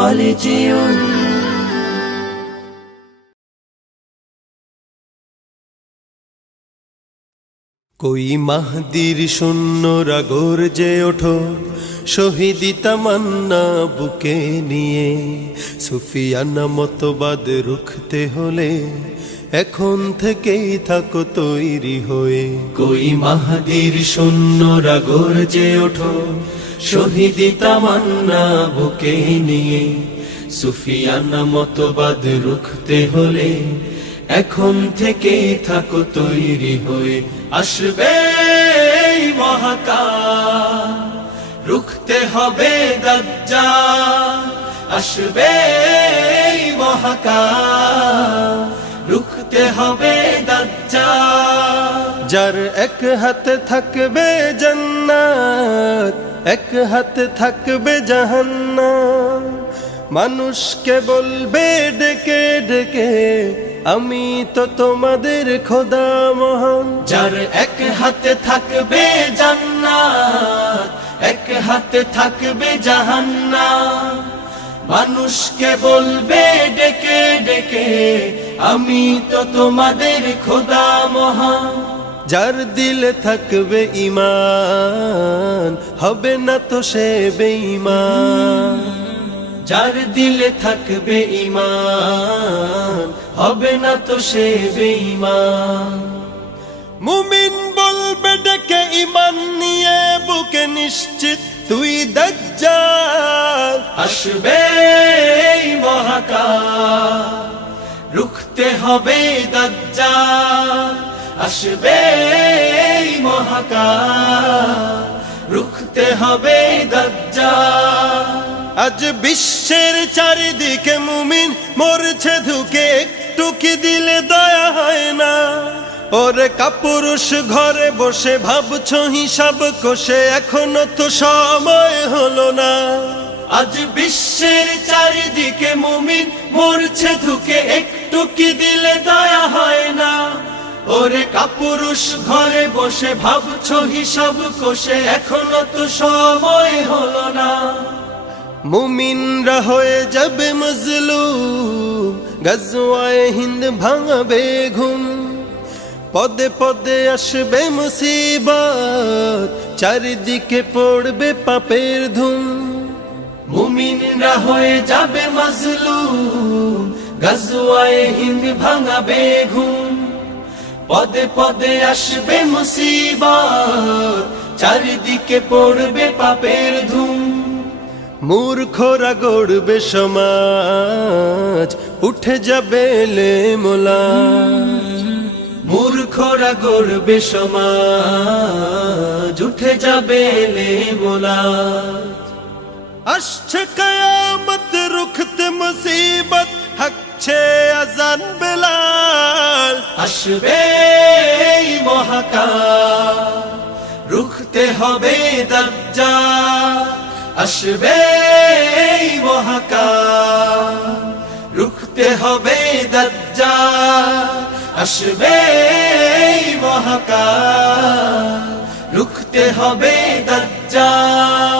خالدون कोई মাহদির শূন্যরা গর্জে ওঠো শহীদি তামান্না বুকে নিয়ে সুফিয়ানা মতবাদ রুখতে হলে এখন থেকেই থাকো তৈরি হয়ে कोई মাহদির শূন্যরা গর্জে ওঠো শহীদি তামান্না বুকে নিয়ে সুফিয়ানা মতবাদ রুখতে হলে এখন থেকে থাকো তৈরি হয়ে আসবে এই মহাকাল রুখতে হবে দাজ্জাল আসবে এই মহাকাল রুখতে হবে দাজ্জাল যার এক হাতে থাকবে জান্নাত এক হাতে থাকবে জাহান্নাম মানুষকে বলবে ডেকে ডেকে আমি তো তোমাদের খোদা মহান যার এক হাতে থাকবে জান্নাত এক হাতে থাকবে জাহান্নাম মানুষকে বলবে ডেকে ডেকে আমি তো তোমাদের খোদা মহান যার দিলে থাকবে ঈমান হবে না তো সে বেঈমান যার দিলে থাকবে ঈমান হবে না তো সে বেঈমান মুমিন বলবে ডেকে ঈমান নিয়ে বুকে নিশ্চিত তুই দাজ্জাল আসবে এই মহাকাল রুখতে হবে দাজ্জাল আসবে এই মহাকাল রুখতে হবে দাজ্জাল আজ বিশ্বের চারিদিকে মুমিন মরছে ধুকে একটু কি দিলে দয়া হয় না ওরে কাপুরুষ ঘরে বসে ভাবছো হিসাব কষে এখনো তো সময় হলো না আজ বিশ্বের চারিদিকে মুমিন মরছে ধুকে একটু কি দিলে দয়া হয় না ওরে কাপুরুষ ঘরে বসে ভাবছো হিসাব কষে এখনো তো সময় হলো না মুমিনরা হয়ে যাবে মজলুম গজওয়ায়ে হিন্দ ভাঙাবে ঘুম পদে পদে আসবে মুসিবত চারিদিকে পড়বে পাপের ধুম মুমিনরা হয়ে যাবে মজলুম গজওয়ায়ে হিন্দ ভাঙাবে ঘুম পদে পদে আসবে মুসিবত চারিদিকে পড়বে পাপের ধুম মূর্খরা গড়বে সমাজ উঠে যাবে লেমোলা মূর্খরা গড়বে সমাজ উঠে যাবে লেমোলা আসছে কিয়ামত রুখতে মুসিবত হাকছে আজান বেলাল আসবে এই মহাকাল রুখতে হবে দাজ্জাল আসবে এই মহাকাল রুখতে হবে দাজ্জাল আসবে এই মহাকাল রুখতে হবে দাজ্জাল